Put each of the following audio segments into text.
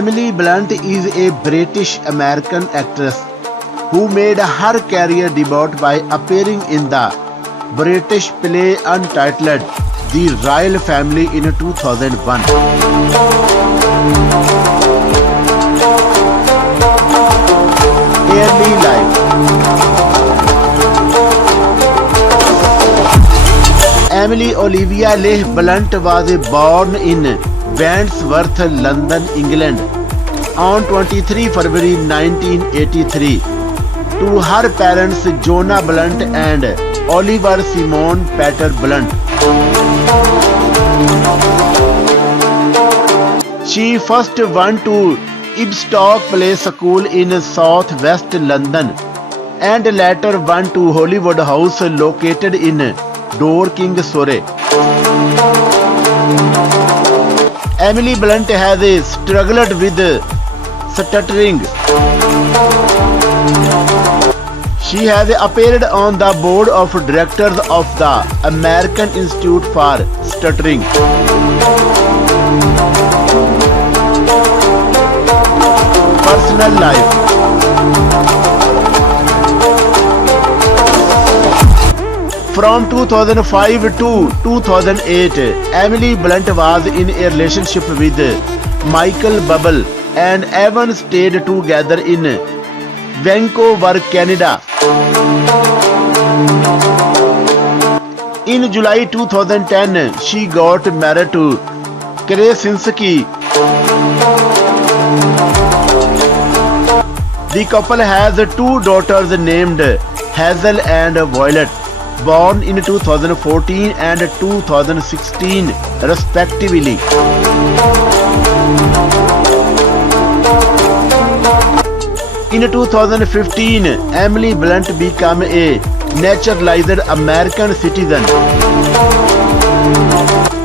Emily Blunt is a British-American actress who made her career debut by appearing in the British play untitled The Royal Family in 2001. Early life. Emily Olivia Leh Blunt was born in Wandsworth, London, England on 23 February 1983 to her parents Joanna Blunt and Oliver Simon Peter Blunt. She first went to Ibzdosk School in South-West London and later went to Hollywood House located in Dörkīng, Ẓurreu. Emily Blunt has struggled with stuttering. She has appeared on the board of directors of the American Institute for Stuttering. Personal life. From 2005 to 2008, Emily Blunt was in a relationship with Michael Wublе and even stayed together in Vancouver, Canada. In July 2010, she got married to Krāzīnẓkī. The couple has two daughters named Hazel and Violet, born in 2014 and 2016 respectively. In 2015, Emily Blunt became a naturalized American citizen.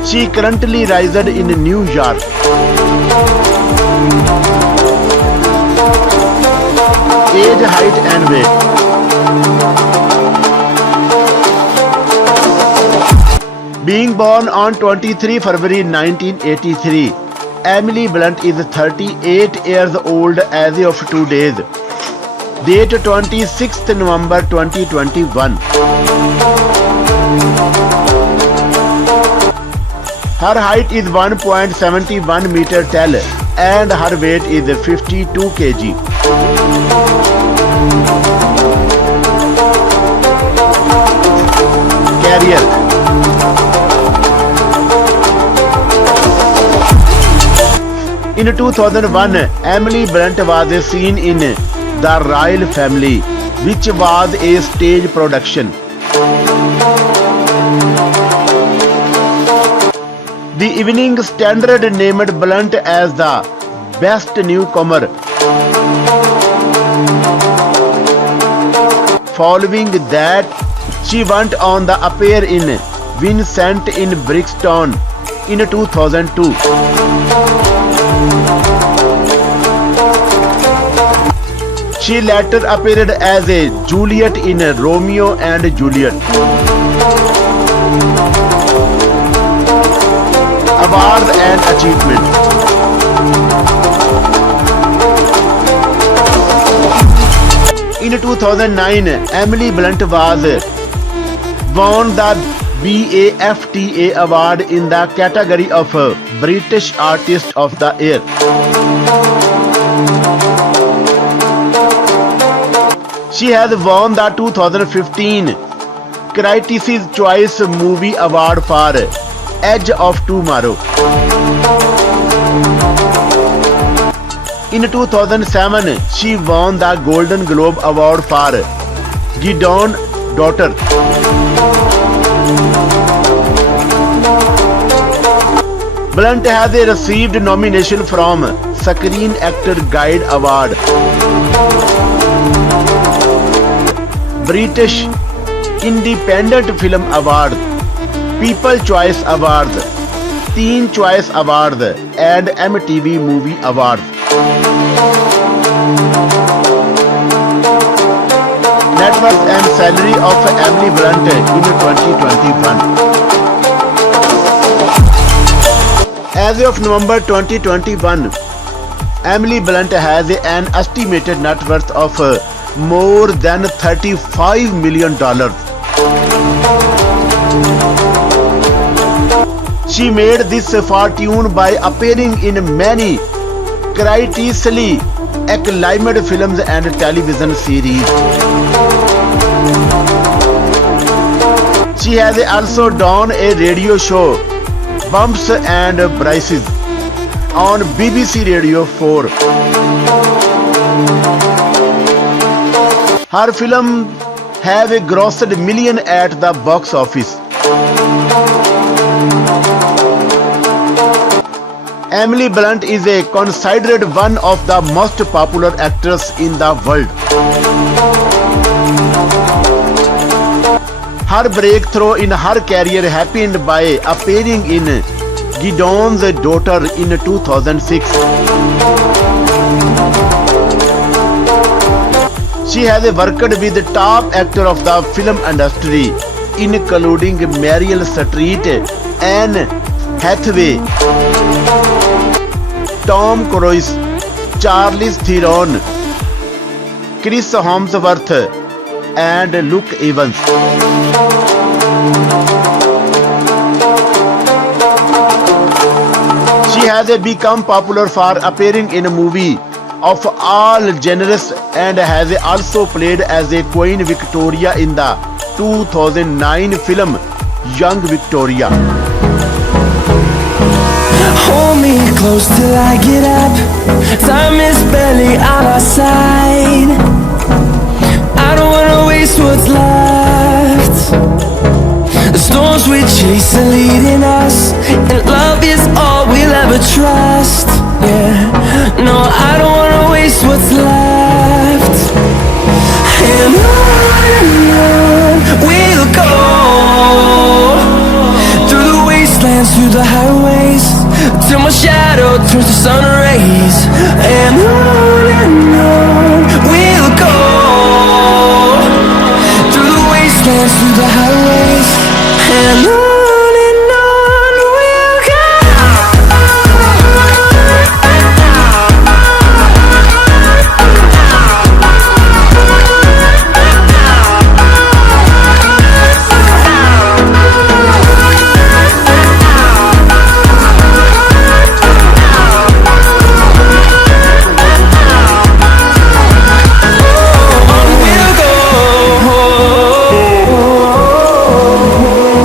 She currently resides in New York. Age, height and weight. Being born on 23 February 1983, Emily Blunt is 38 years old as of today. Date 26th November 2021. Her height is 1.71 meter tall and her weight is 52 kg. Career. In 2001, Emily Blunt was seen in The Royal Family, which was a stage production. The Evening Standard named Blunt as the best newcomer. Following that, she went on the appear in Vincent in Brixton in 2002. She later appeared as a Juliet in Romeo and Juliet. Awards and achievement. In 2009, Emily Blunt was won the BAFTA award in the category of British Artist of the Year. She has won the 2015 Critics' Choice Movie Award for Edge of Tomorrow. In 2007, she won the Golden Globe Award for Gideon Daughter. Blunt has received nomination from Screen Actor Guild Award, British Independent Film Award, People's Choice Award, Teen Choice Award and MTV Movie Award. Net worth and salary of Emily Blunt in 2021. As of November 2021, Emily Blunt has an estimated net worth of more than $35 million. She made this fortune by appearing in many critically acclaimed films and television series. She has also done a radio show, Bumps and Bruises, on BBC Radio 4. Her films have grossed millions at the box office. Emily Blunt is considered one of the most popular actors in the world. Her breakthrough in her career happened by appearing in Gideon's Daughter in 2006. She has worked with the top actors of the film industry, including Meryl Streep, Anne Hathaway, Tom Cruise, Charlize Theron, Chris Hemsworth, and Luke Evans. She has become popular for appearing in movies of all genres and has also played as a Queen Victoria in the 2009 film Young Victoria. Hold me close till I get up. Time is barely on our side. I don't wanna waste what's left. The storms we chase are leading us, and love is all we'll ever trust. Yeah, no, I don't wanna waste what's left. And on we'll go, through the wastelands, through the highways, till my shadow turns to sun rays. And on we'll go, through the wastelands, through the highways, and on.